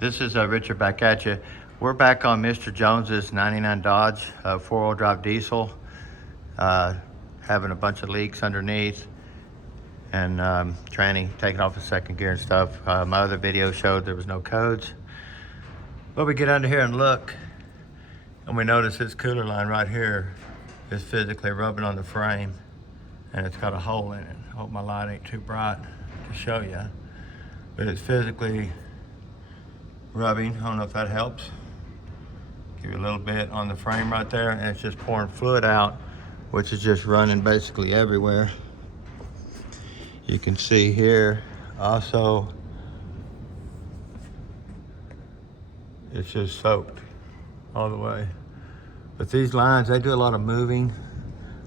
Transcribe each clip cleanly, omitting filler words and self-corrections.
This is Richard back at you. We're back on Mr. Jones's 99 Dodge, four-wheel drive diesel, having a bunch of leaks underneath and tranny taking off the second gear and stuff. My other video showed there was no codes. But we get under here and look, and we notice this cooler line right here is physically rubbing on the frame, and it's got a hole in it. I hope my light ain't too bright to show you, but it's physically rubbing. I don't know if that helps. Give you a little bit on the frame right there, and it's just pouring fluid out, which is just running basically everywhere. You can see here also it's just soaked all the way. But these lines, they do a lot of moving.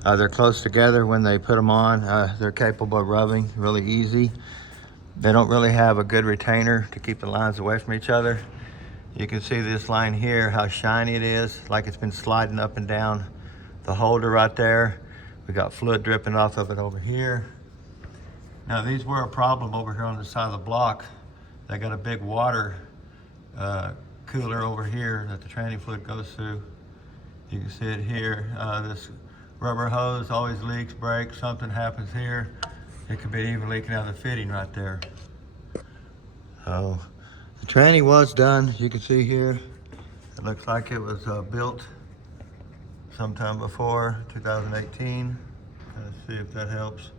They're close together when they put them on. They're capable of rubbing really easy. They don't really have a good retainer to keep the lines away from each other. You can see this line here, how shiny it is, like it's been sliding up and down the holder right there. We got fluid dripping off of it over here. Now these were a problem over here on the side of the block. They got a big water cooler over here that the tranny fluid goes through. You can see it here. This rubber hose always leaks, breaks, something happens here. It could be even leaking out of the fitting right there. So the tranny was done. You can see here, it looks like it was built sometime before 2018. Let's see if that helps.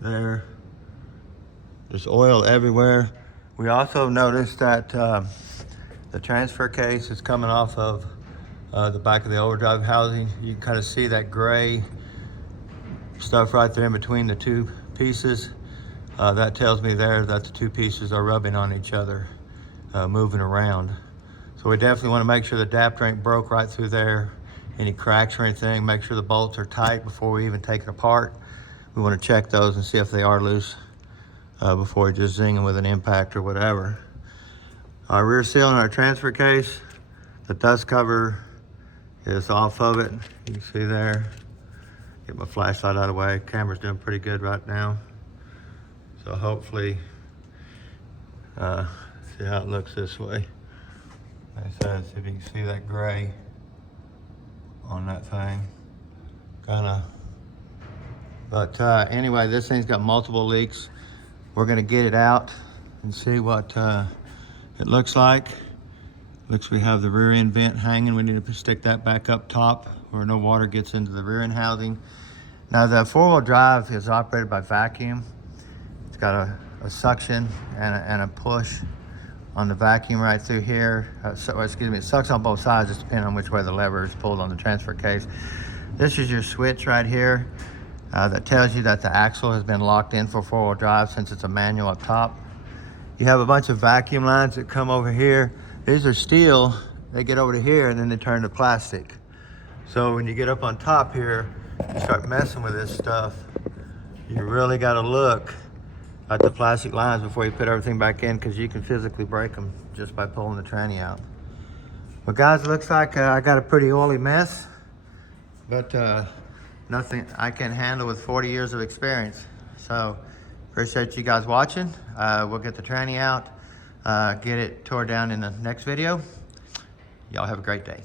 There's oil everywhere. We also noticed that the transfer case is coming off of the back of the overdrive housing. You can kind of see that gray stuff right there in between the two pieces. That tells me there that the two pieces are rubbing on each other, moving around. So we definitely want to make sure the adapter ain't broke right through there. Any cracks or anything, make sure the bolts are tight before we even take it apart. We want to check those and see if they are loose before just zing them with an impact or whatever. Our rear seal in our transfer case, the dust cover is off of it. You can see there. Get my flashlight out of the way. Camera's doing pretty good right now. So hopefully, see how it looks this way. Like I said, see if you can see that gray on that thing. But anyway, this thing's got multiple leaks. We're gonna get it out and see what it looks like. Looks we have the rear end vent hanging. We need to stick that back up top where no water gets into the rear end housing. Now the four-wheel drive is operated by vacuum. It's got a suction and a push on the vacuum right through here. It sucks on both sides, just depending on which way the lever is pulled on the transfer case. This is your switch right here that tells you that the axle has been locked in for four-wheel drive since it's a manual up top. You have a bunch of vacuum lines that come over here. These are steel, they get over to here and then they turn to plastic. So when you get up on top here, you start messing with this stuff, you really gotta look at the plastic lines before you put everything back in, because you can physically break them just by pulling the tranny out. Well guys, it looks like I got a pretty oily mess, but nothing I can handle with 40 years of experience. So appreciate you guys watching. We'll get the tranny out, get it tore down in the next video. Y'all have a great day.